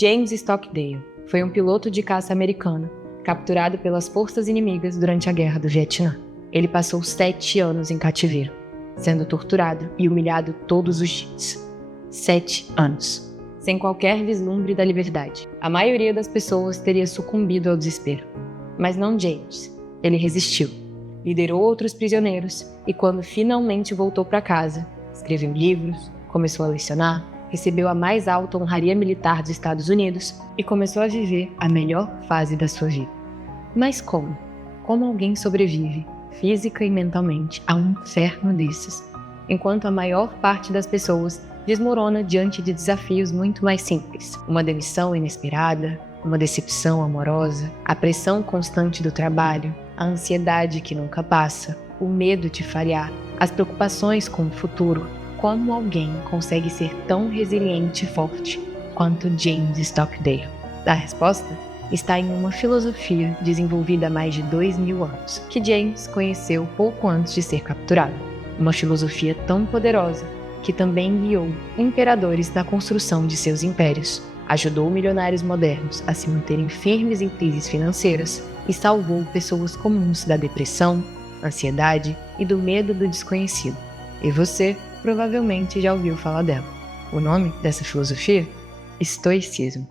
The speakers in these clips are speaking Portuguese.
James Stockdale foi um piloto de caça americano capturado pelas forças inimigas durante a Guerra do Vietnã. Ele passou 7 anos em cativeiro, sendo torturado e humilhado todos os dias. 7 anos, sem qualquer vislumbre da liberdade. A maioria das pessoas teria sucumbido ao desespero. Mas não James. Ele resistiu, liderou outros prisioneiros e, quando finalmente voltou para casa, escreveu livros, começou a lecionar, recebeu a mais alta honraria militar dos Estados Unidos e começou a viver a melhor fase da sua vida. Mas como? Como alguém sobrevive, física e mentalmente, a um inferno desses, enquanto a maior parte das pessoas desmorona diante de desafios muito mais simples? Uma demissão inesperada, uma decepção amorosa, a pressão constante do trabalho, a ansiedade que nunca passa, o medo de falhar, as preocupações com o futuro. Como alguém consegue ser tão resiliente e forte quanto James Stockdale? A resposta está em uma filosofia desenvolvida há mais de 2000 anos, que James conheceu pouco antes de ser capturado. Uma filosofia tão poderosa que também guiou imperadores na construção de seus impérios, ajudou milionários modernos a se manterem firmes em crises financeiras e salvou pessoas comuns da depressão, ansiedade e do medo do desconhecido. E você provavelmente já ouviu falar dela. O nome dessa filosofia? Estoicismo.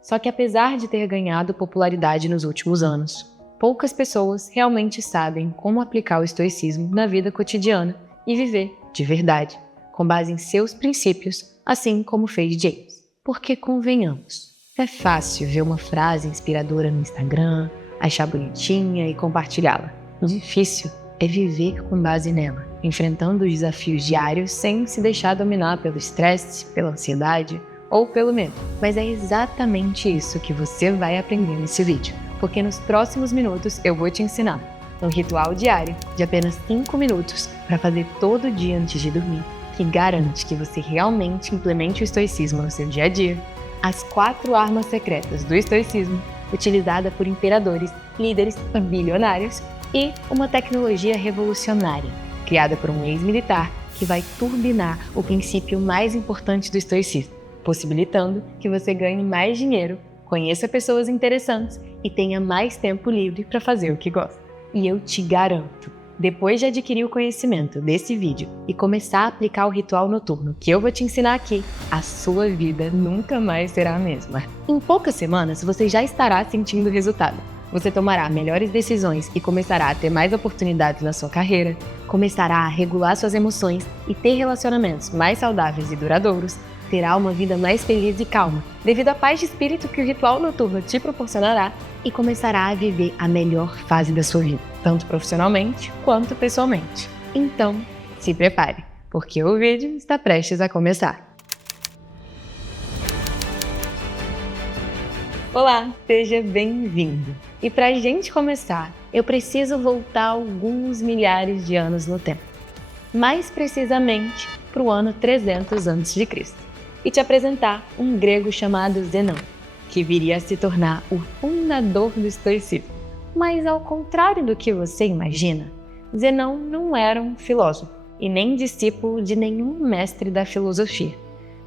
Só que apesar de ter ganhado popularidade nos últimos anos, poucas pessoas realmente sabem como aplicar o estoicismo na vida cotidiana e viver de verdade, com base em seus princípios, assim como fez James. Porque convenhamos, é fácil ver uma frase inspiradora no Instagram, achar bonitinha e compartilhá-la. O difícil é viver com base nela, enfrentando os desafios diários sem se deixar dominar pelo estresse, pela ansiedade ou pelo medo. Mas é exatamente isso que você vai aprender nesse vídeo, porque nos próximos minutos eu vou te ensinar um ritual diário de apenas 5 minutos para fazer todo dia antes de dormir, que garante que você realmente implemente o estoicismo no seu dia a dia, as 4 armas secretas do estoicismo, utilizada por imperadores, líderes e bilionários, e uma tecnologia revolucionária, criada por um ex-militar que vai turbinar o princípio mais importante do estoicismo, possibilitando que você ganhe mais dinheiro, conheça pessoas interessantes e tenha mais tempo livre para fazer o que gosta. E eu te garanto, depois de adquirir o conhecimento desse vídeo e começar a aplicar o ritual noturno que eu vou te ensinar aqui, a sua vida nunca mais será a mesma. Em poucas semanas você já estará sentindo o resultado. Você tomará melhores decisões e começará a ter mais oportunidades na sua carreira, começará a regular suas emoções e ter relacionamentos mais saudáveis e duradouros, terá uma vida mais feliz e calma, devido à paz de espírito que o ritual noturno te proporcionará, e começará a viver a melhor fase da sua vida, tanto profissionalmente quanto pessoalmente. Então, se prepare, porque o vídeo está prestes a começar. Olá, seja bem-vindo! E para a gente começar, eu preciso voltar alguns milhares de anos no tempo, mais precisamente para o ano 300 a.C., e te apresentar um grego chamado Zenão, que viria a se tornar o fundador do estoicismo. Mas ao contrário do que você imagina, Zenão não era um filósofo e nem discípulo de nenhum mestre da filosofia.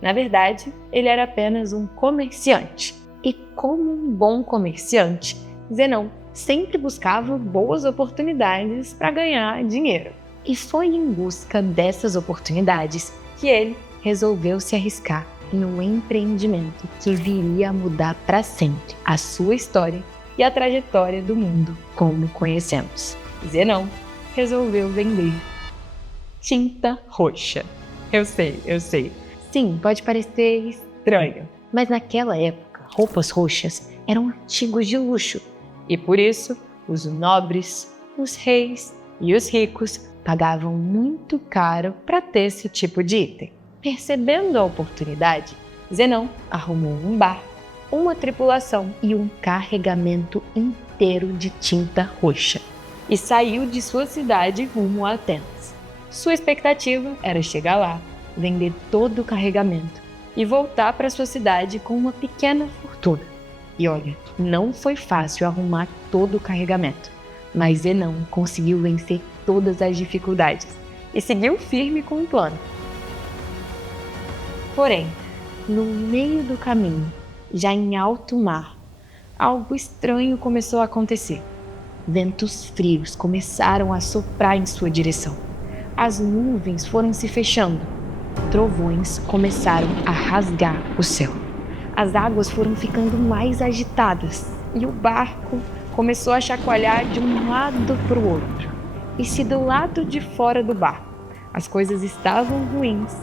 Na verdade, ele era apenas um comerciante. E como um bom comerciante, Zenão sempre buscava boas oportunidades para ganhar dinheiro. E foi em busca dessas oportunidades que ele resolveu se arriscar em um empreendimento que viria a mudar para sempre a sua história e a trajetória do mundo como conhecemos. Zenão resolveu vender tinta roxa. Eu sei. Sim, pode parecer estranho, mas naquela época, roupas roxas eram artigos de luxo e por isso os nobres, os reis e os ricos pagavam muito caro para ter esse tipo de item. Percebendo a oportunidade, Zenão arrumou um barco, uma tripulação e um carregamento inteiro de tinta roxa e saiu de sua cidade rumo a Atenas. Sua expectativa era chegar lá, vender todo o carregamento e voltar para sua cidade com uma pequena fortuna. E olha, não foi fácil arrumar todo o carregamento, mas Zenão conseguiu vencer todas as dificuldades e seguiu firme com o plano. Porém, no meio do caminho, já em alto mar, algo estranho começou a acontecer. Ventos frios começaram a soprar em sua direção. As nuvens foram se fechando. Trovões começaram a rasgar o céu. As águas foram ficando mais agitadas e o barco começou a chacoalhar de um lado para o outro. E se do lado de fora do barco as coisas estavam ruins,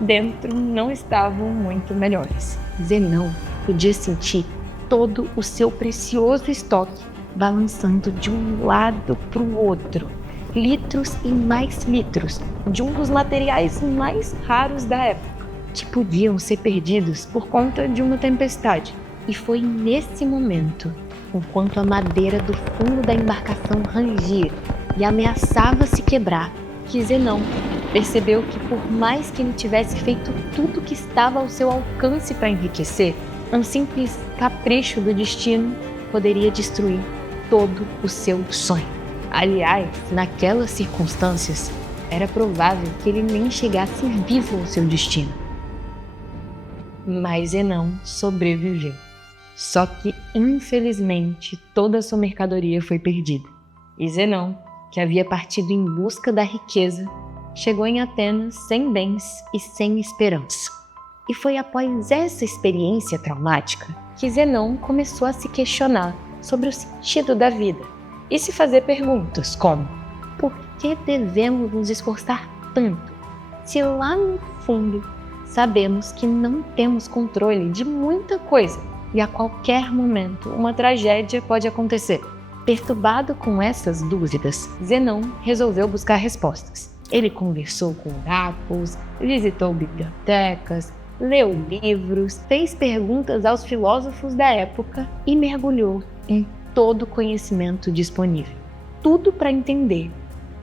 dentro não estavam muito melhores. Zenão podia sentir todo o seu precioso estoque balançando de um lado para o outro. Litros e mais litros de um dos materiais mais raros da época, que podiam ser perdidos por conta de uma tempestade. E foi nesse momento, enquanto a madeira do fundo da embarcação rangia e ameaçava se quebrar, que Zenão percebeu que, por mais que ele tivesse feito tudo que estava ao seu alcance para enriquecer, um simples capricho do destino poderia destruir todo o seu sonho. Aliás, naquelas circunstâncias, era provável que ele nem chegasse vivo ao seu destino. Mas Zenão sobreviveu. Só que, infelizmente, toda a sua mercadoria foi perdida. E Zenão, que havia partido em busca da riqueza, chegou em Atenas sem bens e sem esperança. E foi após essa experiência traumática que Zenão começou a se questionar sobre o sentido da vida e se fazer perguntas como: por que devemos nos esforçar tanto, se lá no fundo sabemos que não temos controle de muita coisa e a qualquer momento uma tragédia pode acontecer? Perturbado com essas dúvidas, Zenão resolveu buscar respostas. Ele conversou com oráculos, visitou bibliotecas, leu livros, fez perguntas aos filósofos da época e mergulhou em todo o conhecimento disponível. Tudo para entender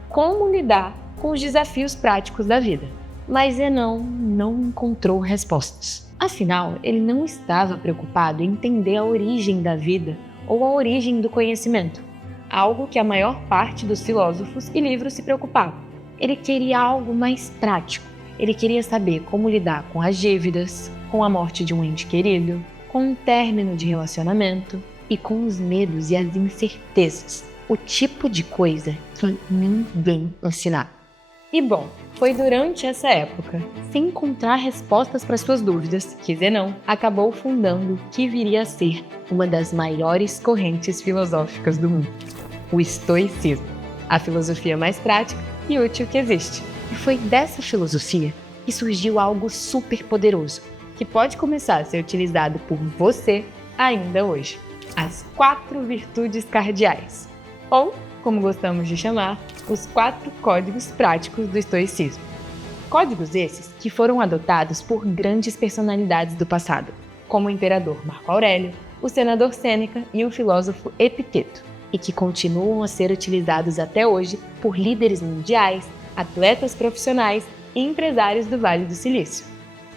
como lidar com os desafios práticos da vida. Mas Zenão não encontrou respostas. Afinal, ele não estava preocupado em entender a origem da vida ou a origem do conhecimento, algo que a maior parte dos filósofos e livros se preocupavam. Ele queria algo mais prático. Ele queria saber como lidar com as dívidas, com a morte de um ente querido, com um término de relacionamento e com os medos e as incertezas, o tipo de coisa que ninguém ensinava. E bom, foi durante essa época, sem encontrar respostas para suas dúvidas, que Zenão acabou fundando o que viria a ser uma das maiores correntes filosóficas do mundo, o estoicismo, a filosofia mais prática e útil que existe. E foi dessa filosofia que surgiu algo super poderoso, que pode começar a ser utilizado por você ainda hoje: as 4 virtudes cardeais, ou, como gostamos de chamar, os 4 códigos práticos do estoicismo. Códigos esses que foram adotados por grandes personalidades do passado, como o imperador Marco Aurélio, o senador Sêneca e o filósofo Epiteto, e que continuam a ser utilizados até hoje por líderes mundiais, atletas profissionais e empresários do Vale do Silício.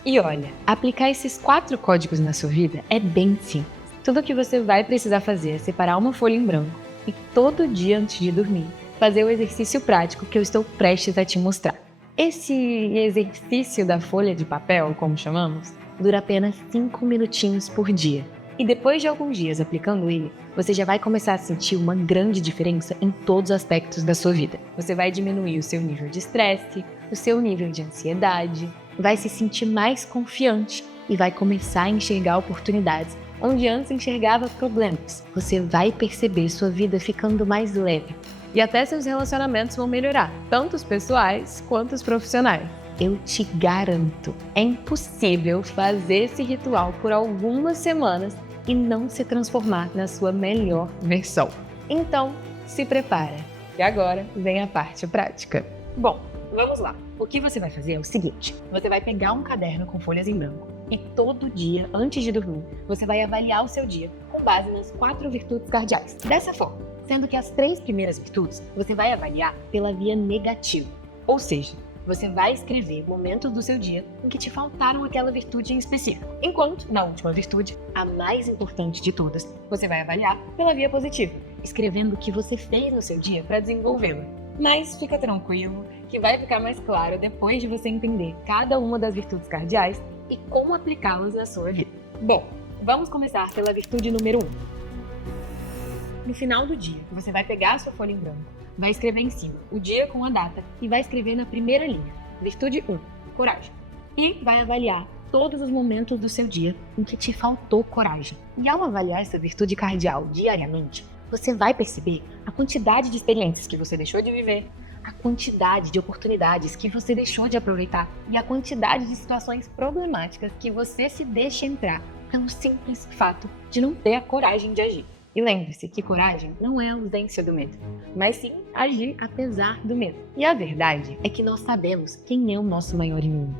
E olha, aplicar esses 4 códigos na sua vida é bem simples. Tudo o que você vai precisar fazer é separar uma folha em branco e todo dia antes de dormir fazer o exercício prático que eu estou prestes a te mostrar. Esse exercício da folha de papel, como chamamos, dura apenas 5 minutinhos por dia. E depois de alguns dias aplicando ele, você já vai começar a sentir uma grande diferença em todos os aspectos da sua vida. Você vai diminuir o seu nível de estresse, o seu nível de ansiedade, vai se sentir mais confiante e vai começar a enxergar oportunidades onde antes enxergava problemas. Você vai perceber sua vida ficando mais leve. E até seus relacionamentos vão melhorar, tanto os pessoais quanto os profissionais. Eu te garanto, é impossível fazer esse ritual por algumas semanas e não se transformar na sua melhor versão. Então, se prepara. E agora vem a parte prática. Bom, vamos lá. O que você vai fazer é o seguinte: você vai pegar um caderno com folhas em branco e todo dia, antes de dormir, você vai avaliar o seu dia com base nas 4 virtudes cardeais. Dessa forma, sendo que as 3 primeiras virtudes você vai avaliar pela via negativa. Ou seja, você vai escrever momentos do seu dia em que te faltaram aquela virtude em específico. Enquanto, na última virtude, a mais importante de todas, você vai avaliar pela via positiva, escrevendo o que você fez no seu dia para desenvolvê-la. Mas fica tranquilo que vai ficar mais claro depois de você entender cada uma das virtudes cardeais e como aplicá-las na sua vida. Bom, vamos começar pela virtude número 1. No final do dia, você vai pegar a sua folha em branco, vai escrever em cima o dia com a data e vai escrever na primeira linha, virtude 1, coragem. E vai avaliar todos os momentos do seu dia em que te faltou coragem. E ao avaliar essa virtude cardial diariamente, você vai perceber a quantidade de experiências que você deixou de viver, a quantidade de oportunidades que você deixou de aproveitar e a quantidade de situações problemáticas que você se deixa entrar pelo simples fato de não ter a coragem de agir. E lembre-se que coragem não é a ausência do medo, mas sim agir apesar do medo. E a verdade é que nós sabemos quem é o nosso maior inimigo.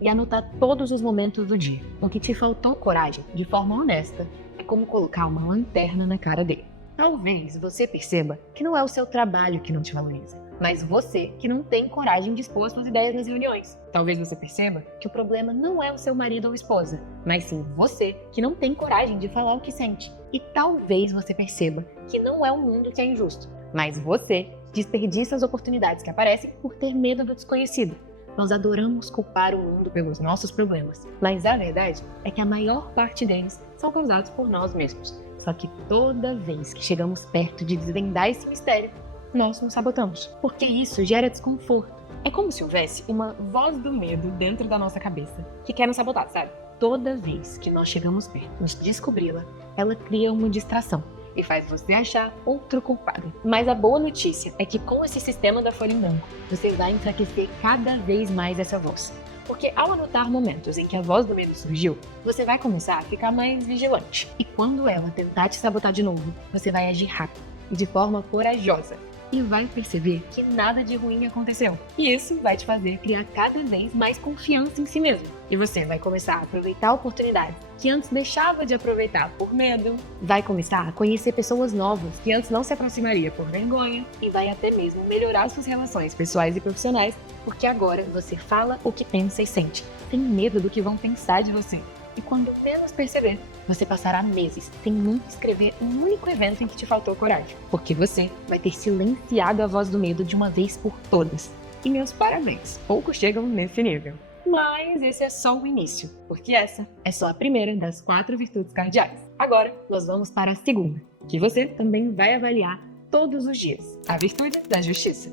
E anotar todos os momentos do dia em que te faltou coragem de forma honesta é como colocar uma lanterna na cara dele. Talvez você perceba que não é o seu trabalho que não te valoriza, mas você que não tem coragem de expor suas ideias nas reuniões. Talvez você perceba que o problema não é o seu marido ou esposa, mas sim você que não tem coragem de falar o que sente. E talvez você perceba que não é o mundo que é injusto, mas você desperdiça as oportunidades que aparecem por ter medo do desconhecido. Nós adoramos culpar o mundo pelos nossos problemas, mas a verdade é que a maior parte deles são causados por nós mesmos. Só que toda vez que chegamos perto de desvendar esse mistério, nós nos sabotamos, porque isso gera desconforto. É como se houvesse uma voz do medo dentro da nossa cabeça que quer nos sabotar, sabe? Toda vez que nós chegamos perto de descobri-la, ela cria uma distração e faz você achar outro culpado. Mas a boa notícia é que com esse sistema da folha em branco, você vai enfraquecer cada vez mais essa voz. Porque ao anotar momentos em que a voz do medo surgiu, você vai começar a ficar mais vigilante. E quando ela tentar te sabotar de novo, você vai agir rápido e de forma corajosa. E vai perceber que nada de ruim aconteceu. E isso vai te fazer criar cada vez mais confiança em si mesmo. E você vai começar a aproveitar oportunidades que antes deixava de aproveitar por medo. Vai começar a conhecer pessoas novas que antes não se aproximaria por vergonha. E vai até mesmo melhorar suas relações pessoais e profissionais, porque agora você fala o que pensa e sente, sem medo do que vão pensar de você. E quando menos perceber, você passará meses sem nunca escrever um único evento em que te faltou coragem, porque você vai ter silenciado a voz do medo de uma vez por todas. E meus parabéns, poucos chegam nesse nível. Mas esse é só o início, porque essa é só a primeira das 4 virtudes cardeais. Agora, nós vamos para a segunda, que você também vai avaliar todos os dias, a virtude da justiça.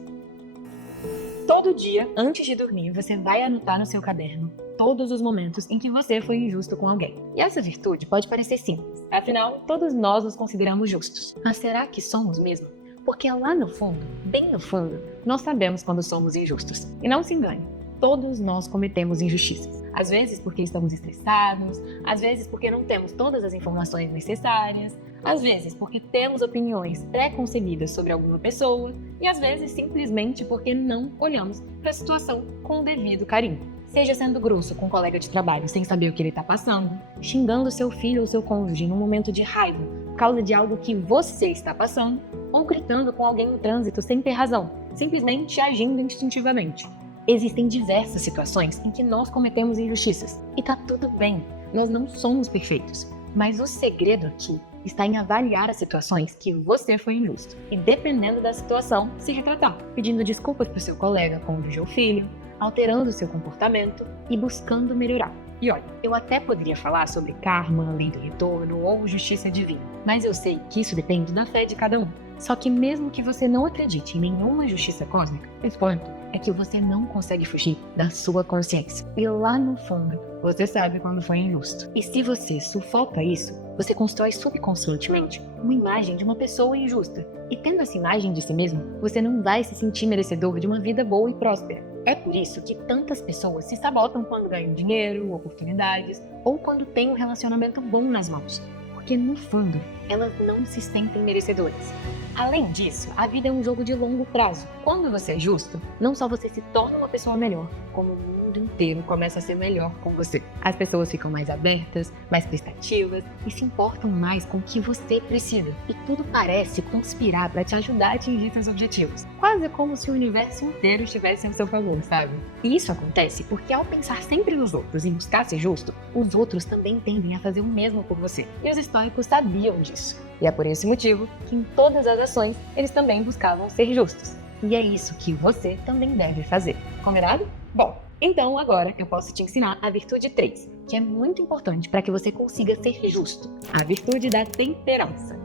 Todo dia, antes de dormir, você vai anotar no seu caderno todos os momentos em que você foi injusto com alguém. E essa virtude pode parecer simples, afinal, todos nós nos consideramos justos. Mas será que somos mesmo? Porque lá no fundo, bem no fundo, nós sabemos quando somos injustos. E não se engane, todos nós cometemos injustiças. Às vezes porque estamos estressados, às vezes porque não temos todas as informações necessárias, às vezes porque temos opiniões pré-concebidas sobre alguma pessoa e às vezes simplesmente porque não olhamos para a situação com o devido carinho. Seja sendo grosso com um colega de trabalho sem saber o que ele está passando, xingando seu filho ou seu cônjuge num momento de raiva por causa de algo que você está passando, ou gritando com alguém no trânsito sem ter razão, simplesmente agindo instintivamente. Existem diversas situações em que nós cometemos injustiças e tá tudo bem, nós não somos perfeitos, mas o segredo aqui está em avaliar as situações que você foi injusto e, dependendo da situação, se retratar, pedindo desculpas para o seu colega, cônjuge ou filho, alterando seu comportamento e buscando melhorar. E olha, eu até poderia falar sobre karma, lei do retorno ou justiça divina, mas eu sei que isso depende da fé de cada um. Só que mesmo que você não acredite em nenhuma justiça cósmica, o ponto é que você não consegue fugir da sua consciência. E lá no fundo, você sabe quando foi injusto. E se você sufoca isso, você constrói subconscientemente uma imagem de uma pessoa injusta. E tendo essa imagem de si mesmo, você não vai se sentir merecedor de uma vida boa e próspera. É por isso que tantas pessoas se sabotam quando ganham dinheiro, oportunidades, ou quando têm um relacionamento bom nas mãos. Porque no fundo, elas não se sentem merecedoras. Além disso, a vida é um jogo de longo prazo. Quando você é justo, não só você se torna uma pessoa melhor, como o mundo inteiro começa a ser melhor com você. As pessoas ficam mais abertas, mais prestativas e se importam mais com o que você precisa. E tudo parece conspirar para te ajudar a atingir seus objetivos. Quase como se o universo inteiro estivesse ao seu favor, sabe? E isso acontece porque ao pensar sempre nos outros e buscar ser justo, os outros também tendem a fazer o mesmo por você. E os estoicos sabiam disso. E é por esse motivo que em todas as ações eles também buscavam ser justos. E é isso que você também deve fazer. Combinado? Bom, Então agora eu posso te ensinar a virtude 3, que é muito importante para que você consiga ser justo. A virtude da temperança.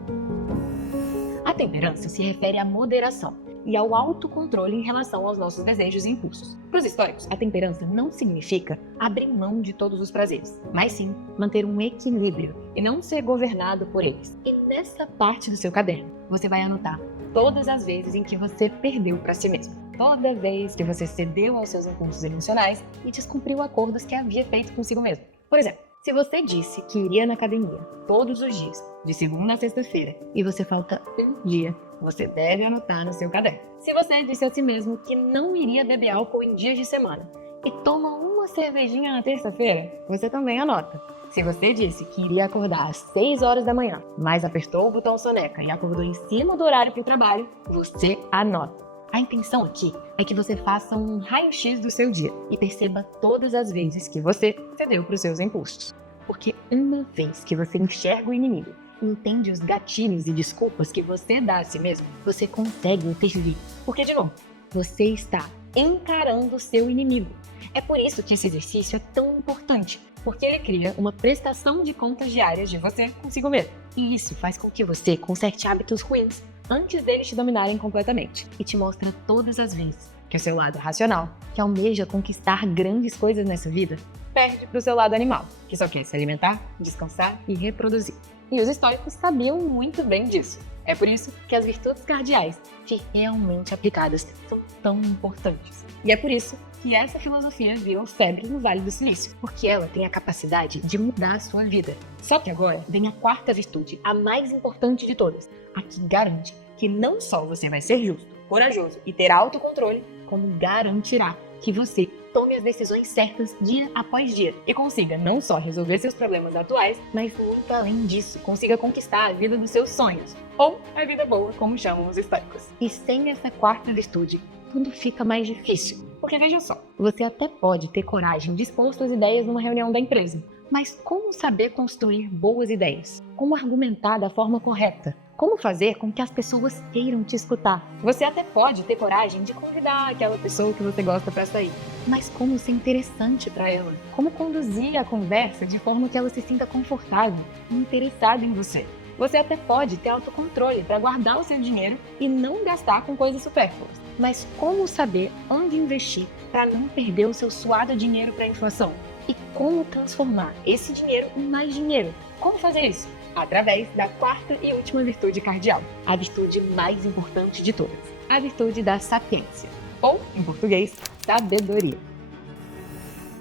A temperança se refere à moderação e ao autocontrole em relação aos nossos desejos e impulsos. Para os estoicos, a temperança não significa abrir mão de todos os prazeres, mas sim manter um equilíbrio e não ser governado por eles. E nessa parte do seu caderno, você vai anotar todas as vezes em que você perdeu para si mesmo. Toda vez que você cedeu aos seus impulsos emocionais e descumpriu acordos que havia feito consigo mesmo. Por exemplo, se você disse que iria na academia todos os dias, de segunda a sexta-feira, e você falta um dia, você deve anotar no seu caderno. Se você disse a si mesmo que não iria beber álcool em dias de semana e toma uma cervejinha na terça-feira, você também anota. Se você disse que iria acordar às 6 horas da manhã, mas apertou o botão soneca e acordou em cima do horário para o trabalho, você anota. A intenção aqui é que você faça um raio-x do seu dia e perceba todas as vezes que você cedeu para os seus impulsos. Porque uma vez que você enxerga o inimigo, entende os gatilhos e desculpas que você dá a si mesmo, você consegue intervir. Porque, de novo, você está encarando o seu inimigo. É por isso que esse exercício é tão importante, porque ele cria uma prestação de contas diárias de você consigo mesmo. E isso faz com que você conserte hábitos ruins antes deles te dominarem completamente. E te mostra todas as vezes que o seu lado racional, que almeja conquistar grandes coisas nessa vida, perde para o seu lado animal, que só quer se alimentar, descansar e reproduzir. E os estoicos sabiam muito bem disso. É por isso que as virtudes cardeais, se realmente aplicadas, são tão importantes. E é por isso que essa filosofia virou febre no Vale do Silício, porque ela tem a capacidade de mudar a sua vida. Só que agora vem a quarta virtude, a mais importante de todas, a que garante que não só você vai ser justo, corajoso e ter autocontrole, como garantirá que você tome as decisões certas dia após dia e consiga não só resolver seus problemas atuais, mas muito além disso, consiga conquistar a vida dos seus sonhos, ou a vida boa, como chamam os estoicos. E sem essa quarta virtude, tudo fica mais difícil. Porque veja só, você até pode ter coragem de expor suas ideias numa reunião da empresa, mas como saber construir boas ideias? Como argumentar da forma correta? Como fazer com que as pessoas queiram te escutar? Você até pode ter coragem de convidar aquela pessoa que você gosta para sair, mas como ser interessante para ela? Como conduzir a conversa de forma que ela se sinta confortável e interessada em você? Você até pode ter autocontrole para guardar o seu dinheiro e não gastar com coisas supérfluas. Mas como saber onde investir para não perder o seu suado dinheiro para a inflação? E como transformar esse dinheiro em mais dinheiro? Como fazer isso? Através da quarta e última virtude cardeal, a virtude mais importante de todas, a virtude da sapiência, ou, em português, sabedoria.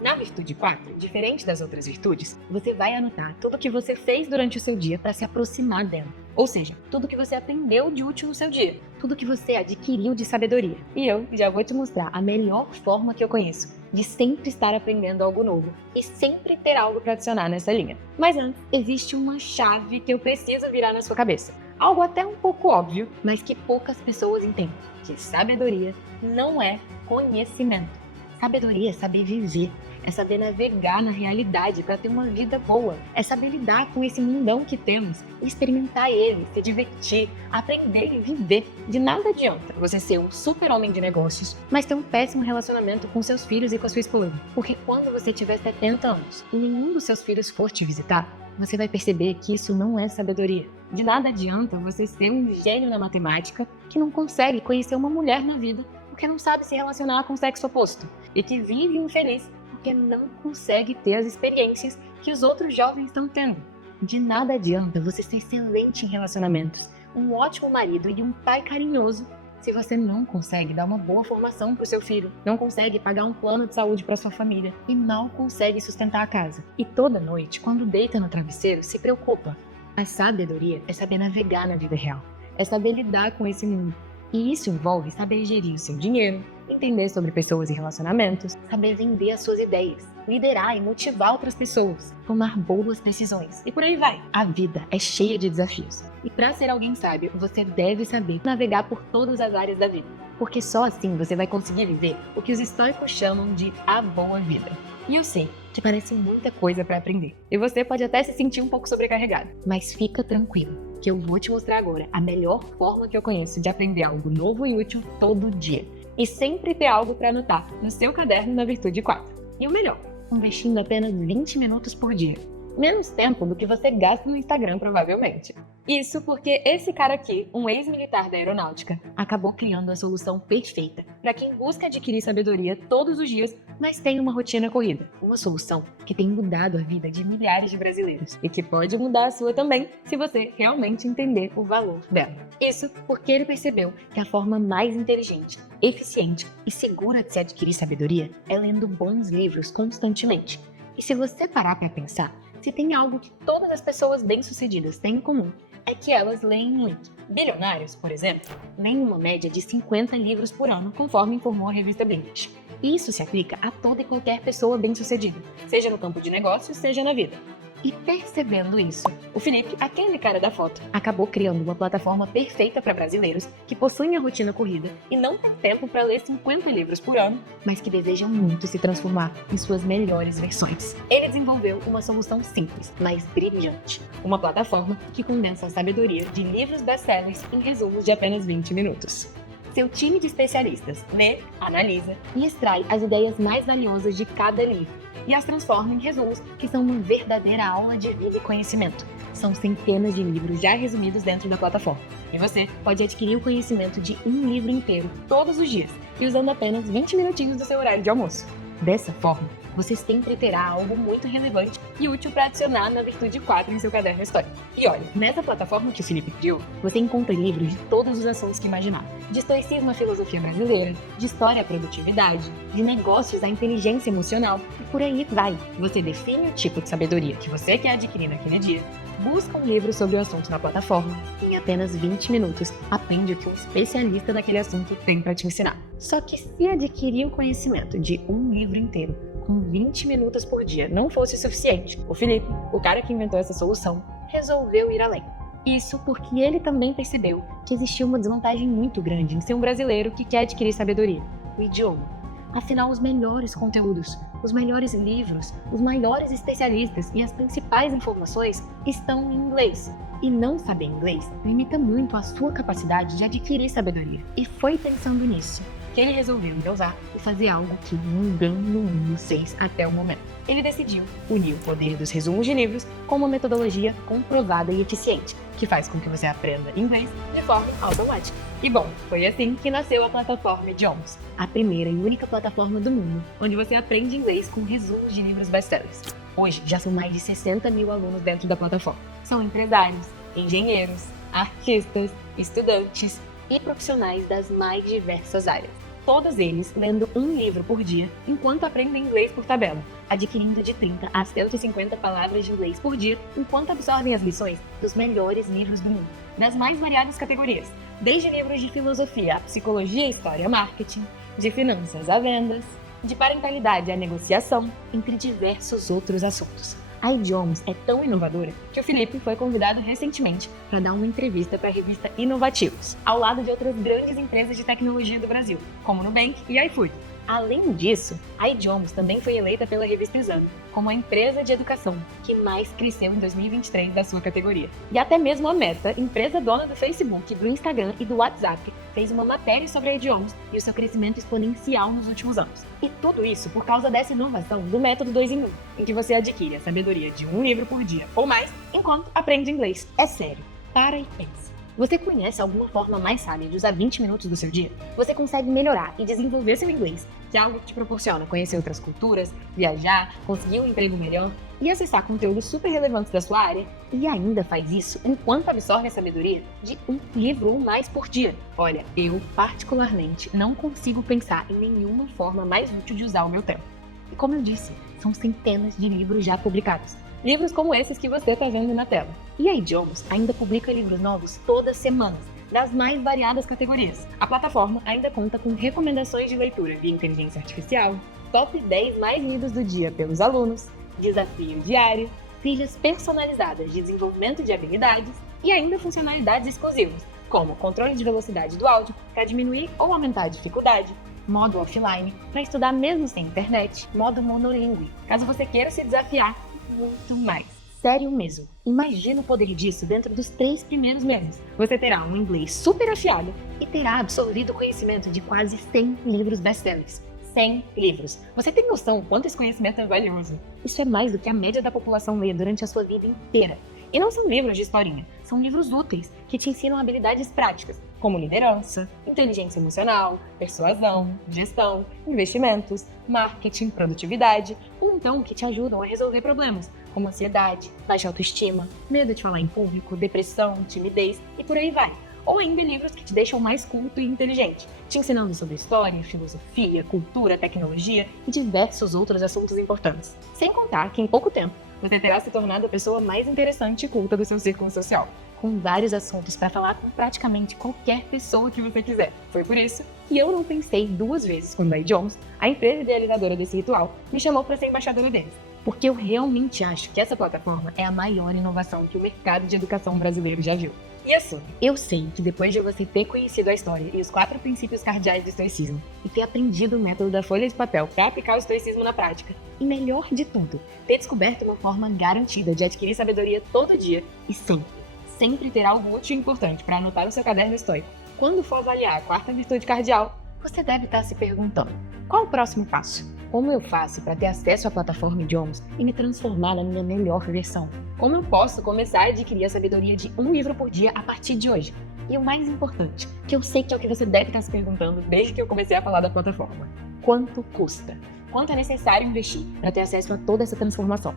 Na virtude 4, diferente das outras virtudes, você vai anotar tudo o que você fez durante o seu dia para se aproximar dela. Ou seja, tudo que você aprendeu de útil no seu dia, tudo que você adquiriu de sabedoria. E eu já vou te mostrar a melhor forma que eu conheço de sempre estar aprendendo algo novo e sempre ter algo para adicionar nessa linha. Mas antes, existe uma chave que eu preciso virar na sua cabeça. Algo até um pouco óbvio, mas que poucas pessoas entendem, que sabedoria não é conhecimento. Sabedoria é saber viver, é saber navegar na realidade para ter uma vida boa, é saber lidar com esse mundão que temos, experimentar ele, se divertir, aprender e viver. De nada adianta você ser um super-homem de negócios, mas ter um péssimo relacionamento com seus filhos e com a sua esposa. Porque quando você tiver 70 anos e nenhum dos seus filhos for te visitar, você vai perceber que isso não é sabedoria. De nada adianta você ser um gênio na matemática que não consegue conhecer uma mulher na vida porque não sabe se relacionar com o sexo oposto e que vive infeliz porque não consegue ter as experiências que os outros jovens estão tendo. De nada adianta você ser excelente em relacionamentos, um ótimo marido e um pai carinhoso se você não consegue dar uma boa formação para o seu filho, não consegue pagar um plano de saúde para sua família e não consegue sustentar a casa. E toda noite, quando deita no travesseiro, se preocupa. A sabedoria é saber navegar na vida real, é saber lidar com esse mundo. E isso envolve saber gerir o seu dinheiro, entender sobre pessoas e relacionamentos, saber vender as suas ideias, liderar e motivar outras pessoas, tomar boas decisões. E por aí vai. A vida é cheia de desafios. E para ser alguém sábio, você deve saber navegar por todas as áreas da vida. Porque só assim você vai conseguir viver o que os estoicos chamam de a boa vida. E eu sei que parece muita coisa para aprender. E você pode até se sentir um pouco sobrecarregado. Mas fica tranquilo, que eu vou te mostrar agora a melhor forma que eu conheço de aprender algo novo e útil todo dia. e sempre ter algo para anotar no seu caderno na Virtude 4. E o melhor, investindo apenas 20 minutos por dia. Menos tempo do que você gasta no Instagram, provavelmente. Isso porque esse cara aqui, um ex-militar da aeronáutica, acabou criando a solução perfeita para quem busca adquirir sabedoria todos os dias, mas tem uma rotina corrida. Uma solução que tem mudado a vida de milhares de brasileiros e que pode mudar a sua também, se você realmente entender o valor dela. Isso porque ele percebeu que a forma mais inteligente, eficiente e segura de se adquirir sabedoria é lendo bons livros constantemente. E se você parar para pensar, se tem algo que todas as pessoas bem-sucedidas têm em comum, é que elas leem muito. Bilionários, por exemplo, leem uma média de 50 livros por ano, conforme informou a revista Blinkist. E isso se aplica a toda e qualquer pessoa bem-sucedida, seja no campo de negócios, seja na vida. E percebendo isso, o Felipe, aquele cara da foto, acabou criando uma plataforma perfeita para brasileiros que possuem a rotina corrida e não têm tempo para ler 50 livros por ano, mas que desejam muito se transformar em suas melhores versões. Ele desenvolveu uma solução simples, mas brilhante. Uma plataforma que condensa a sabedoria de livros best-sellers em resumos de apenas 20 minutos. Seu time de especialistas lê, analisa e extrai as ideias mais valiosas de cada livro e as transforma em resumos que são uma verdadeira aula de vida e conhecimento. São centenas de livros já resumidos dentro da plataforma. E você pode adquirir o conhecimento de um livro inteiro todos os dias e usando apenas 20 minutinhos do seu horário de almoço. Dessa forma, você sempre terá algo muito relevante e útil para adicionar na Virtude 4 em seu caderno histórico. E olha, nessa plataforma que o Felipe criou, você encontra livros de todos os assuntos que imaginar. De estoicismo à filosofia brasileira, de história à produtividade, de negócios à inteligência emocional e por aí vai. Você define o tipo de sabedoria que você quer adquirir naquele dia, busca um livro sobre o assunto na plataforma e em apenas 20 minutos aprende o que um especialista daquele assunto tem para te ensinar. Só que se adquirir o conhecimento de um livro inteiro com 20 minutos por dia não fosse suficiente, o Felipe, o cara que inventou essa solução, resolveu ir além. Isso porque ele também percebeu que existia uma desvantagem muito grande em ser um brasileiro que quer adquirir sabedoria: o idioma. Afinal, os melhores conteúdos, os melhores livros, os maiores especialistas e as principais informações estão em inglês. E não saber inglês limita muito a sua capacidade de adquirir sabedoria. E foi pensando nisso que ele resolveu usar e fazer algo que ninguém no mundo fez até o momento. Ele decidiu unir o poder dos resumos de livros com uma metodologia comprovada e eficiente, que faz com que você aprenda inglês de forma automática. E bom, foi assim que nasceu a plataforma Idiomas, a primeira e única plataforma do mundo onde você aprende inglês com resumos de livros best-sellers. Hoje já são mais de 60 mil alunos dentro da plataforma. São empresários, engenheiros, artistas, estudantes e profissionais das mais diversas áreas. Todos eles lendo um livro por dia, enquanto aprendem inglês por tabela, adquirindo de 30 a 150 palavras de inglês por dia, enquanto absorvem as lições dos melhores livros do mundo, das mais variadas categorias, desde livros de filosofia a psicologia, história, marketing, de finanças a vendas, de parentalidade à negociação, entre diversos outros assuntos. A Idiomas é tão inovadora que o Felipe foi convidado recentemente para dar uma entrevista para a revista Inovativos, ao lado de outras grandes empresas de tecnologia do Brasil, como Nubank e iFood. Além disso, a Idiomas também foi eleita pela revista Exame como a empresa de educação que mais cresceu em 2023 da sua categoria. E até mesmo a Meta, empresa dona do Facebook, do Instagram e do WhatsApp, fez uma matéria sobre a Idiomas e o seu crescimento exponencial nos últimos anos. E tudo isso por causa dessa inovação do método 2 em 1, em que você adquire a sabedoria de um livro por dia ou mais, enquanto aprende inglês. É sério, para e pensa. Você conhece alguma forma mais sábia de usar 20 minutos do seu dia? Você consegue melhorar e desenvolver seu inglês, que é algo que te proporciona conhecer outras culturas, viajar, conseguir um emprego melhor e acessar conteúdos super relevantes da sua área, e ainda faz isso enquanto absorve a sabedoria de um livro ou mais por dia. Olha, eu particularmente não consigo pensar em nenhuma forma mais útil de usar o meu tempo. E como eu disse, são centenas de livros já publicados. Livros como esses que você está vendo na tela. E a Idiomas ainda publica livros novos todas as semanas, das mais variadas categorias. A plataforma ainda conta com recomendações de leitura via inteligência artificial, top 10 mais lidos do dia pelos alunos, desafio diário, trilhas personalizadas de desenvolvimento de habilidades e ainda funcionalidades exclusivas, como controle de velocidade do áudio para diminuir ou aumentar a dificuldade, modo offline para estudar mesmo sem internet, modo monolíngue, caso você queira se desafiar, muito mais. Sério mesmo. Imagina o poder disso dentro dos 3 primeiros meses. Você terá um inglês super afiado e terá absorvido o conhecimento de quase 100 livros best-sellers. 100 livros. Você tem noção quanto esse conhecimento é valioso? Isso é mais do que a média da população lê durante a sua vida inteira. E não são livros de historinha, são livros úteis que te ensinam habilidades práticas, como liderança, inteligência emocional, persuasão, gestão, investimentos, marketing, produtividade, ou então que te ajudam a resolver problemas, como ansiedade, baixa autoestima, medo de falar em público, depressão, timidez e por aí vai. Ou ainda livros que te deixam mais culto e inteligente, te ensinando sobre história, filosofia, cultura, tecnologia e diversos outros assuntos importantes. Sem contar que em pouco tempo você terá se tornado a pessoa mais interessante e culta do seu círculo social, com vários assuntos para falar com praticamente qualquer pessoa que você quiser. Foi por isso que eu não pensei 2 vezes quando a Idioms, a empresa idealizadora desse ritual, me chamou para ser embaixadora deles. Porque eu realmente acho que essa plataforma é a maior inovação que o mercado de educação brasileiro já viu. E assim, eu sei que depois de você ter conhecido a história e os 4 princípios cardeais do estoicismo e ter aprendido o método da folha de papel para aplicar o estoicismo na prática, e melhor de tudo, ter descoberto uma forma garantida de adquirir sabedoria todo dia e sempre ter algo útil e importante para anotar no seu caderno estoico. Quando for avaliar a 4ª virtude cardeal, você deve estar se perguntando: qual o próximo passo? Como eu faço para ter acesso à plataforma Idioms e me transformar na minha melhor versão? Como eu posso começar a adquirir a sabedoria de 1 livro por dia a partir de hoje? E o mais importante, que eu sei que é o que você deve estar se perguntando desde que eu comecei a falar da plataforma: quanto custa? Quanto é necessário investir para ter acesso a toda essa transformação?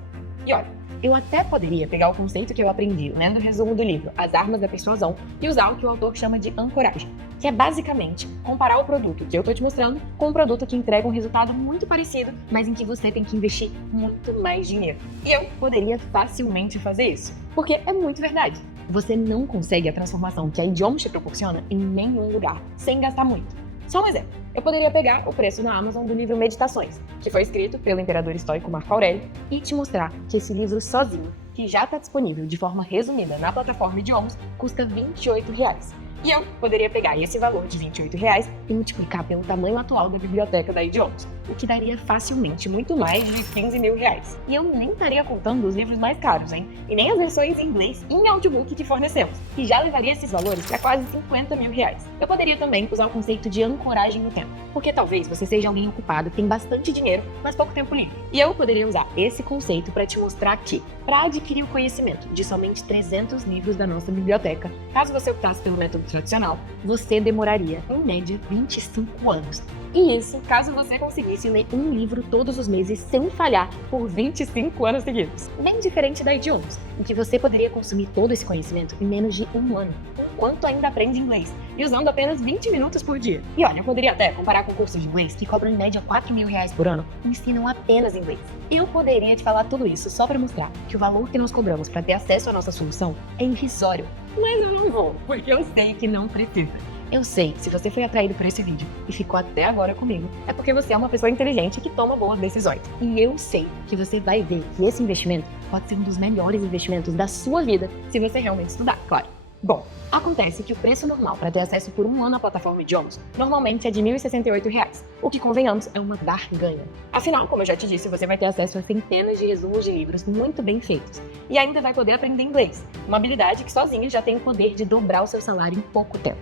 E olha, eu até poderia pegar o conceito que eu aprendi lendo o resumo do livro As Armas da Persuasão e usar o que o autor chama de ancoragem, que é basicamente comparar o produto que eu estou te mostrando com um produto que entrega um resultado muito parecido, mas em que você tem que investir muito mais dinheiro. E eu poderia facilmente fazer isso, porque é muito verdade. Você não consegue a transformação que a Idioms te proporciona em nenhum lugar, sem gastar muito. Só um exemplo. Eu poderia pegar o preço na Amazon do livro Meditações, que foi escrito pelo imperador estoico Marco Aurélio, e te mostrar que esse livro sozinho, que já está disponível de forma resumida na plataforma Idioms, custa R$28. E eu poderia pegar esse valor de R$28 e multiplicar pelo tamanho atual da biblioteca da Idioms, o que daria facilmente muito mais de R$15 mil. E eu nem estaria contando os livros mais caros, hein? E nem as versões em inglês e em audiobook que fornecemos, que já levaria esses valores para quase R$50 mil. Eu poderia também usar o conceito de ancoragem no tempo, porque talvez você seja alguém ocupado, tem bastante dinheiro, mas pouco tempo livre. E eu poderia usar esse conceito para te mostrar que, para adquirir o conhecimento de somente 300 livros da nossa biblioteca, caso você optasse pelo método tradicional, você demoraria, em média, 25 anos. E isso, caso você conseguisse ler um livro todos os meses sem falhar por 25 anos seguidos. Bem diferente da Idioms, em que você poderia consumir todo esse conhecimento em menos de 1 ano, enquanto ainda aprende inglês, e usando apenas 20 minutos por dia. E olha, eu poderia até comparar com cursos de inglês que cobram em média R$4 mil por ano e ensinam apenas inglês. Eu poderia te falar tudo isso só para mostrar que o valor que nós cobramos para ter acesso à nossa solução é irrisório. Mas eu não vou, porque eu sei que não precisa. Eu sei, se você foi atraído por esse vídeo e ficou até agora comigo, é porque você é uma pessoa inteligente que toma boas decisões. E eu sei que você vai ver que esse investimento pode ser um dos melhores investimentos da sua vida, se você realmente estudar, claro. Bom, acontece que o preço normal para ter acesso por 1 ano à plataforma Idioms normalmente é de R$1.068, o que, convenhamos, é uma barganha. Afinal, como eu já te disse, você vai ter acesso a centenas de resumos de livros muito bem feitos e ainda vai poder aprender inglês, uma habilidade que sozinha já tem o poder de dobrar o seu salário em pouco tempo.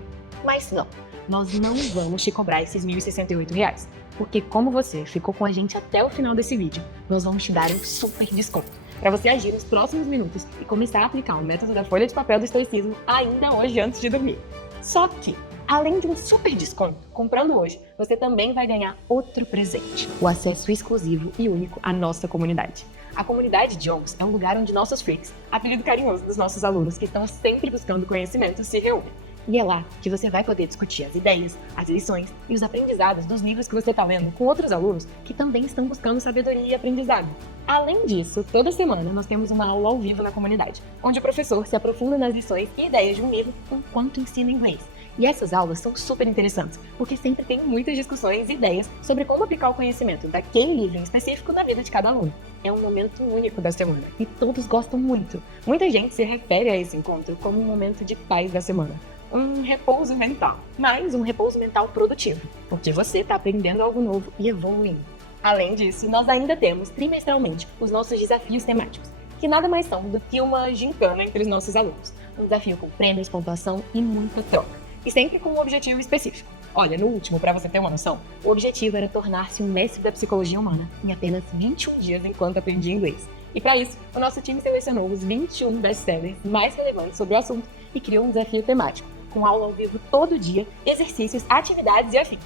Mas não, nós não vamos te cobrar esses R$1.068, porque como você ficou com a gente até o final desse vídeo, nós vamos te dar um super desconto para você agir nos próximos minutos e começar a aplicar o método da folha de papel do estoicismo ainda hoje antes de dormir. Só que, além de um super desconto, comprando hoje, você também vai ganhar outro presente: o acesso exclusivo e único à nossa comunidade. A comunidade Idioms é um lugar onde nossos freaks, apelido carinhoso dos nossos alunos que estão sempre buscando conhecimento, se reúnem. E é lá que você vai poder discutir as ideias, as lições e os aprendizados dos livros que você está lendo com outros alunos que também estão buscando sabedoria e aprendizado. Além disso, toda semana nós temos uma aula ao vivo na comunidade, onde o professor se aprofunda nas lições e ideias de um livro enquanto ensina inglês. E essas aulas são super interessantes, porque sempre tem muitas discussões e ideias sobre como aplicar o conhecimento daquele livro em específico na vida de cada aluno. É um momento único da semana e todos gostam muito. Muita gente se refere a esse encontro como um momento de paz da semana. Um repouso mental, mas um repouso mental produtivo, porque você está aprendendo algo novo e evoluindo. Além disso, nós ainda temos trimestralmente os nossos desafios temáticos, que nada mais são do que uma gincana entre os nossos alunos. Um desafio com prêmios, pontuação e muita troca. E sempre com um objetivo específico. Olha, no último, para você ter uma noção, o objetivo era tornar-se um mestre da psicologia humana em apenas 21 dias enquanto aprendia inglês. E para isso, o nosso time selecionou os 21 best-sellers mais relevantes sobre o assunto e criou um desafio temático, com aula ao vivo todo dia, exercícios, atividades e afins.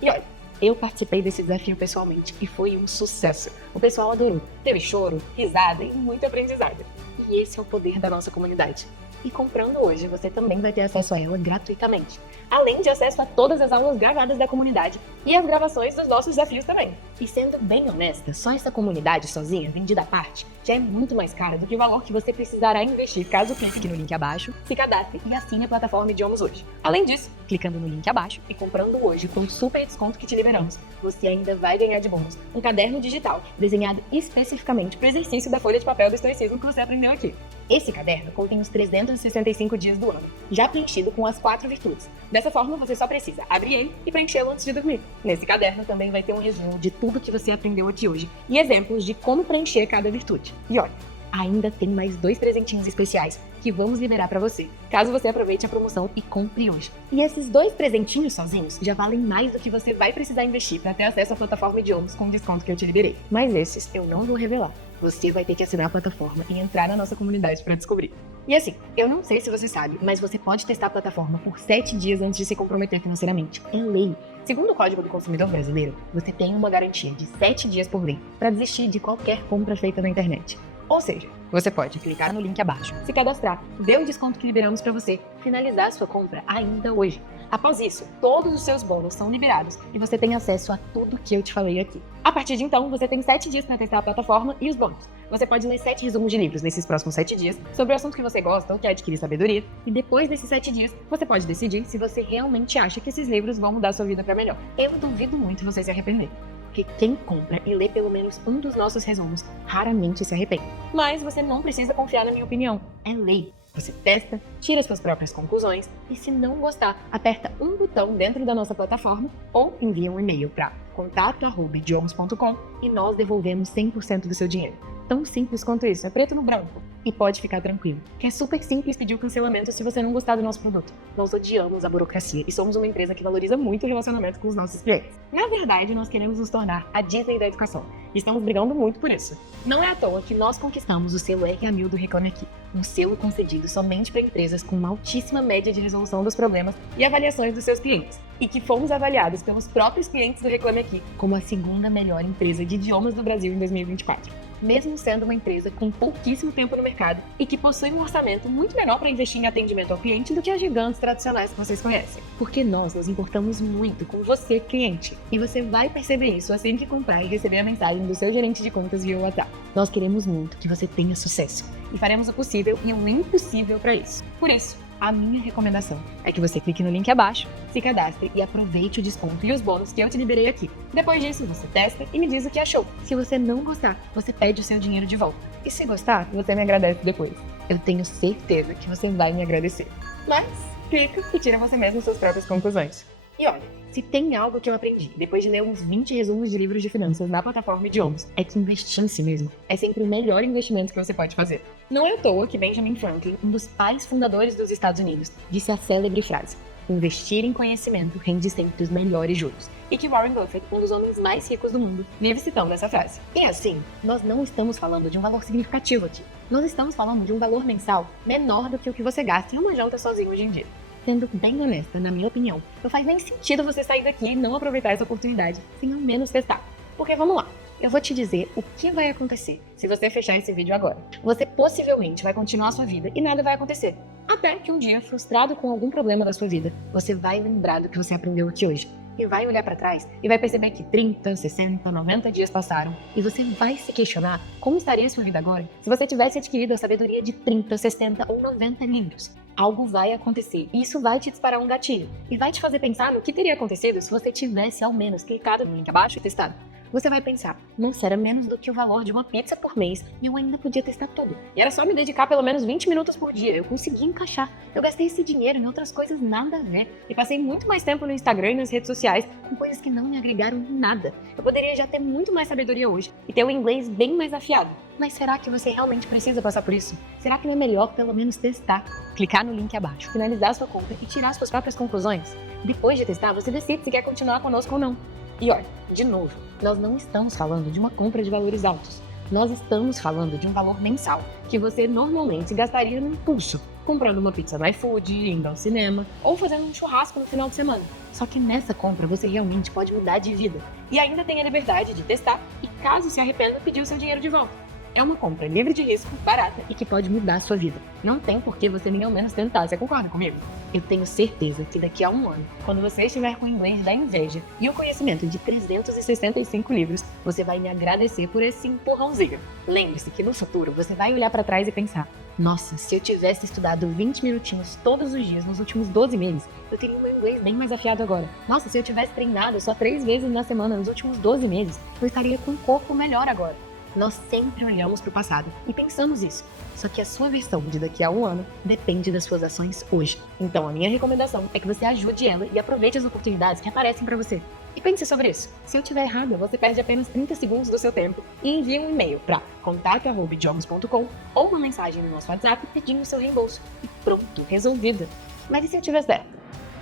E olha, eu participei desse desafio pessoalmente e foi um sucesso. O pessoal adorou. Teve choro, risada e muito aprendizado. E esse é o poder da nossa comunidade. E comprando hoje, você também vai ter acesso a ela gratuitamente. Além de acesso a todas as aulas gravadas da comunidade e as gravações dos nossos desafios também. E sendo bem honesta, só essa comunidade sozinha, vendida à parte, já é muito mais cara do que o valor que você precisará investir caso clique aqui no link abaixo, se cadastre e assine a plataforma Idiomas Hoje. Além disso, clicando no link abaixo e comprando hoje com o super desconto que te liberamos, você ainda vai ganhar de bônus um caderno digital desenhado especificamente para o exercício da folha de papel do estoicismo que você aprendeu aqui. Esse caderno contém os 365 dias do ano, já preenchido com as 4 virtudes. Dessa forma, você só precisa abrir ele e preenchê-lo antes de dormir. Nesse caderno também vai ter um resumo de tudo que você aprendeu aqui hoje e exemplos de como preencher cada virtude. E olha, ainda tem mais 2 presentinhos especiais que vamos liberar para você, caso você aproveite a promoção e compre hoje. E esses 2 presentinhos sozinhos já valem mais do que você vai precisar investir para ter acesso à plataforma Idiomas com o desconto que eu te liberei. Mas esses eu não vou revelar. Você vai ter que assinar a plataforma e entrar na nossa comunidade para descobrir. E assim, eu não sei se você sabe, mas você pode testar a plataforma por 7 dias antes de se comprometer financeiramente. É lei. Segundo o Código do Consumidor Brasileiro, você tem uma garantia de 7 dias por lei para desistir de qualquer compra feita na internet. Ou seja, você pode clicar no link abaixo, se cadastrar, ver o desconto que liberamos para você, finalizar sua compra ainda hoje. Após isso, todos os seus bônus são liberados e você tem acesso a tudo que eu te falei aqui. A partir de então, você tem 7 dias para testar a plataforma e os bônus. Você pode ler 7 resumos de livros nesses próximos 7 dias sobre o assunto que você gosta ou quer adquirir sabedoria. E depois desses 7 dias, você pode decidir se você realmente acha que esses livros vão mudar sua vida para melhor. Eu duvido muito você se arrepender. Porque quem compra e lê pelo menos um dos nossos resumos raramente se arrepende. Mas você não precisa confiar na minha opinião. É lei. Você testa, tira suas próprias conclusões e, se não gostar, aperta um botão dentro da nossa plataforma ou envia um e-mail para contato@idiomas.com e nós devolvemos 100% do seu dinheiro. Tão simples quanto isso, é preto no branco. E pode ficar tranquilo, que é super simples pedir o cancelamento se você não gostar do nosso produto. Nós odiamos a burocracia e somos uma empresa que valoriza muito o relacionamento com os nossos clientes. Na verdade, nós queremos nos tornar a Disney da educação e estamos brigando muito por isso. Não é à toa que nós conquistamos o selo RA1000 do Reclame Aqui, um selo concedido somente para empresas com uma altíssima média de resolução dos problemas e avaliações dos seus clientes, e que fomos avaliados pelos próprios clientes do Reclame Aqui como a 2ª melhor empresa de idiomas do Brasil em 2024. Mesmo sendo uma empresa com pouquíssimo tempo no mercado e que possui um orçamento muito menor para investir em atendimento ao cliente do que as gigantes tradicionais que vocês conhecem. Porque nós nos importamos muito com você, cliente. E você vai perceber isso assim que comprar e receber a mensagem do seu gerente de contas via WhatsApp. Nós queremos muito que você tenha sucesso e faremos o possível e o impossível para isso. Por isso, a minha recomendação é que você clique no link abaixo, se cadastre e aproveite o desconto e os bônus que eu te liberei aqui. Depois disso, você testa e me diz o que achou. Se você não gostar, você pede o seu dinheiro de volta. E se gostar, você me agradece depois. Eu tenho certeza que você vai me agradecer. Mas clica e tira você mesmo suas próprias conclusões. E olha, se tem algo que eu aprendi depois de ler uns 20 resumos de livros de finanças na plataforma Idiomas, é que investir em si mesmo é sempre o melhor investimento que você pode fazer. Não é à toa que Benjamin Franklin, um dos pais fundadores dos Estados Unidos, disse a célebre frase: investir em conhecimento rende sempre os melhores juros. E que Warren Buffett, um dos homens mais ricos do mundo, vive citando essa frase. E assim, nós não estamos falando de um valor significativo aqui. Nós estamos falando de um valor mensal menor do que o que você gasta em uma janta sozinho hoje em dia. Sendo bem honesta, na minha opinião, não faz nem sentido você sair daqui e não aproveitar essa oportunidade, sem ao menos testar. Porque vamos lá, eu vou te dizer o que vai acontecer se você fechar esse vídeo agora. Você possivelmente vai continuar a sua vida e nada vai acontecer. Até que um dia, frustrado com algum problema da sua vida, você vai lembrar do que você aprendeu aqui hoje. E vai olhar para trás e vai perceber que 30, 60, 90 dias passaram e você vai se questionar como estaria a sua vida agora se você tivesse adquirido a sabedoria de 30, 60 ou 90 livros. Algo vai acontecer e isso vai te disparar um gatilho e vai te fazer pensar no que teria acontecido se você tivesse ao menos clicado no link abaixo e testado. Você vai pensar, nossa, era menos do que o valor de uma pizza por mês e eu ainda podia testar tudo. E era só me dedicar pelo menos 20 minutos por dia, eu consegui encaixar. Eu gastei esse dinheiro em outras coisas nada a ver e passei muito mais tempo no Instagram e nas redes sociais com coisas que não me agregaram em nada. Eu poderia já ter muito mais sabedoria hoje e ter o inglês bem mais afiado. Mas será que você realmente precisa passar por isso? Será que não é melhor pelo menos testar? Clicar no link abaixo, finalizar sua conta e tirar suas próprias conclusões? Depois de testar, você decide se quer continuar conosco ou não. E olha, de novo, nós não estamos falando de uma compra de valores altos. Nós estamos falando de um valor mensal, que você normalmente gastaria no impulso, comprando uma pizza no iFood, indo ao cinema ou fazendo um churrasco no final de semana. Só que nessa compra você realmente pode mudar de vida. E ainda tem a liberdade de testar e, caso se arrependa, pedir o seu dinheiro de volta. É uma compra livre de risco, barata e que pode mudar a sua vida. Não tem por que você nem ao menos tentar, você concorda comigo? Eu tenho certeza que daqui a um ano, quando você estiver com o inglês da inveja e o conhecimento de 365 livros, você vai me agradecer por esse empurrãozinho. Lembre-se que no futuro você vai olhar para trás e pensar: nossa, se eu tivesse estudado 20 minutinhos todos os dias nos últimos 12 meses, eu teria o meu inglês bem mais afiado agora. Nossa, se eu tivesse treinado só 3 vezes na semana nos últimos 12 meses, eu estaria com um corpo melhor agora. Nós sempre olhamos para o passado e pensamos isso. Só que a sua versão de daqui a um ano depende das suas ações hoje. Então a minha recomendação é que você ajude ela e aproveite as oportunidades que aparecem para você. E pense sobre isso. Se eu estiver errada, você perde apenas 30 segundos do seu tempo e envia um e-mail para contato@idiomas.com ou uma mensagem no nosso WhatsApp pedindo o seu reembolso. E pronto, resolvida. Mas e se eu tiver certo?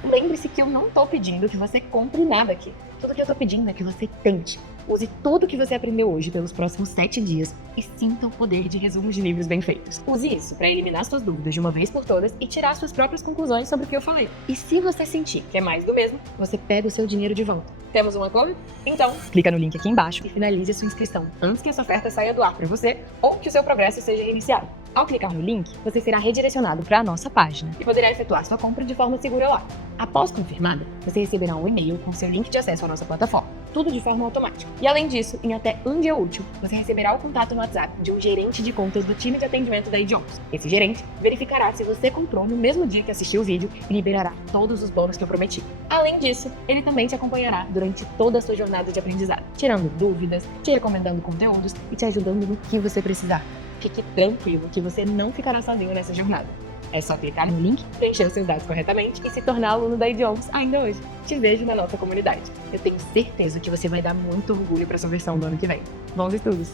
Lembre-se que eu não estou pedindo que você compre nada aqui. Tudo que eu estou pedindo é que você tente. Use tudo que você aprendeu hoje pelos próximos 7 dias e sinta o poder de resumos de livros bem feitos. Use isso para eliminar suas dúvidas de uma vez por todas e tirar suas próprias conclusões sobre o que eu falei. E se você sentir que é mais do mesmo, você pega o seu dinheiro de volta. Temos um acordo? Então, clica no link aqui embaixo e finalize a sua inscrição antes que essa oferta saia do ar para você ou que o seu progresso seja reiniciado. Ao clicar no link, você será redirecionado para a nossa página e poderá efetuar sua compra de forma segura lá. Após confirmada, você receberá um e-mail com seu link de acesso à nossa plataforma, tudo de forma automática. E além disso, em até um dia útil, você receberá o contato no WhatsApp de um gerente de contas do time de atendimento da Idiomas. Esse gerente verificará se você comprou no mesmo dia que assistiu o vídeo e liberará todos os bônus que eu prometi. Além disso, ele também te acompanhará durante toda a sua jornada de aprendizado, tirando dúvidas, te recomendando conteúdos e te ajudando no que você precisar. Fique tranquilo que você não ficará sozinho nessa jornada. É só clicar no link, preencher os seus dados corretamente e se tornar aluno da Idiomas ainda hoje. Te vejo na nossa comunidade. Eu tenho certeza que você vai dar muito orgulho para sua versão do ano que vem. Bons estudos!